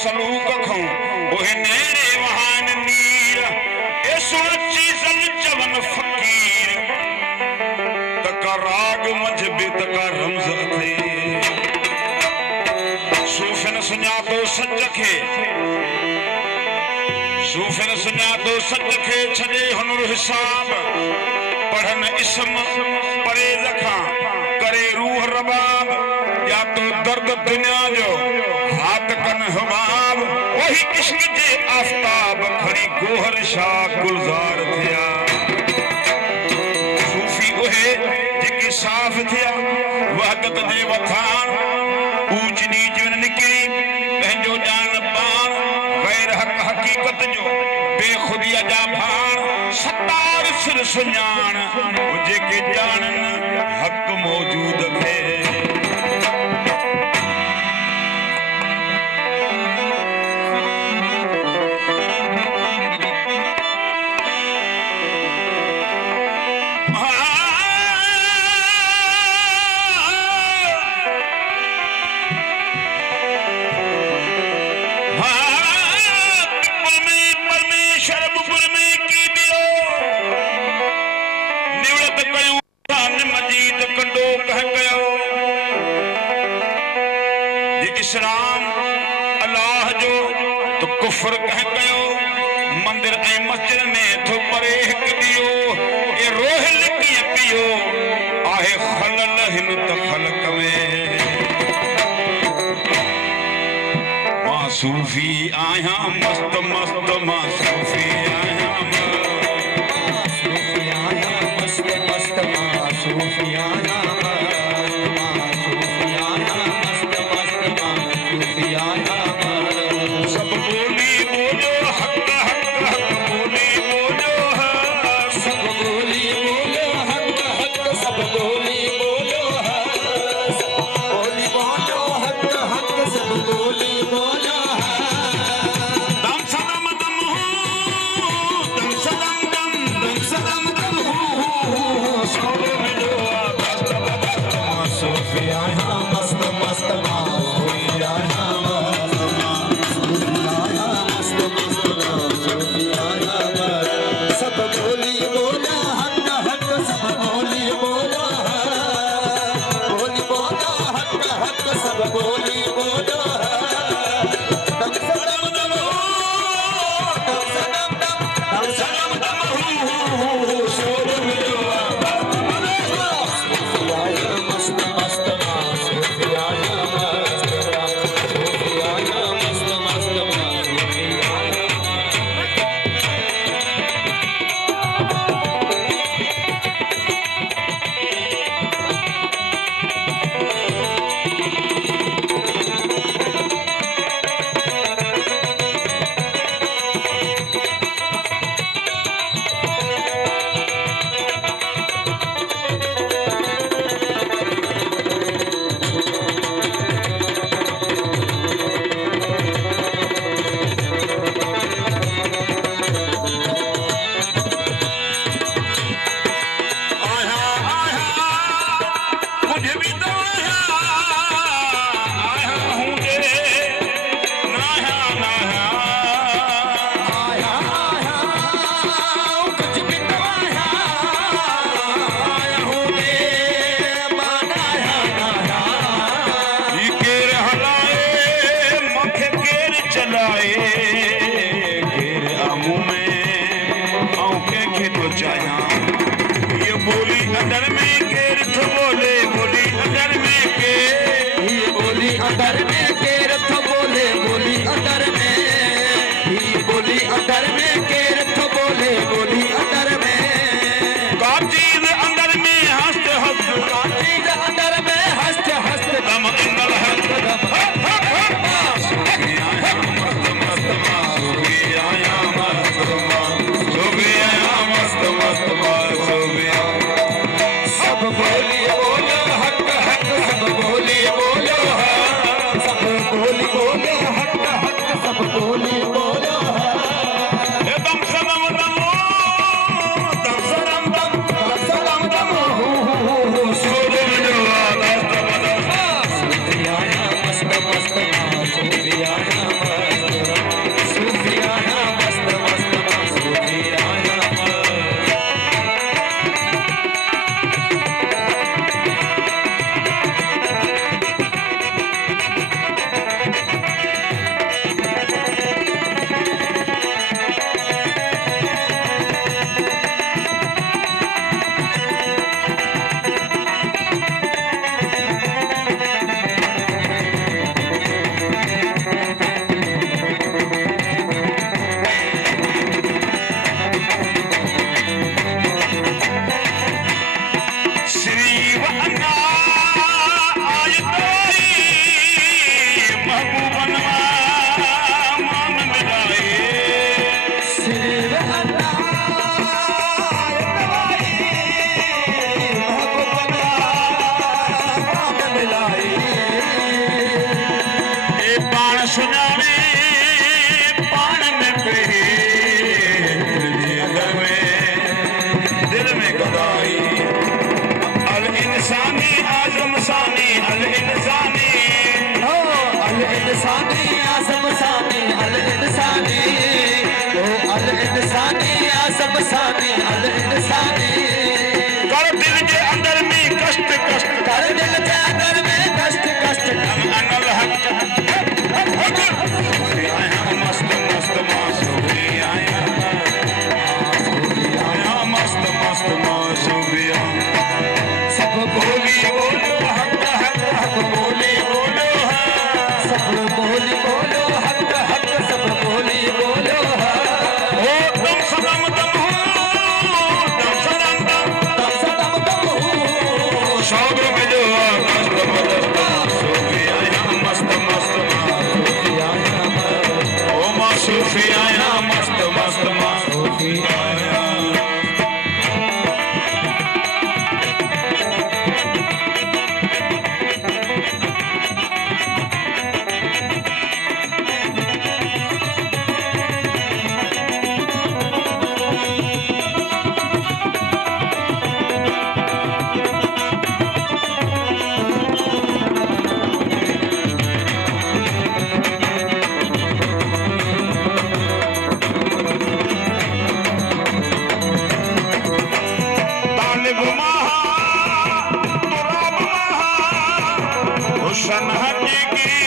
सलूक खऊं ओहे नेरे वहान नीर ए सुरची जल जवन फकीर तका राग मंझ बेतका रमज थे सूफिन सुञातो सच खे सूफिन सुञातो सच खे छॾे हुनुर हिसाब पढ़न इस्म परेज़ खां करे रूह रबाब या तो दर्द दुनिया जो हाथ कन हुबाब वही इश्क जे आफ़ताब खड़ी गोहर शाह गुलजार थिया सूफी उहे जेके साफ़ थिया वहदत जे वथान ऊच नीच में निकिरी पंहिंजो ॼाण पाण गैर हक़ हक़ीक़त जो बेखुदीअ जा भाण सतार सिर सुञाण जेके ॼाणन हक़ मौजूद खे इस्लाम अल्लाह जो तो कुफर कह कयो मंदिर ऐं मस्जिद में थो परे हिक दियो ए रोह लिकी पियो आहे खलल हिन त खलक में मां सूफी आहियां मस्त मस्त मां सूफी आहियां मस्त मस्त मां सूफी आहियां सन हकीकी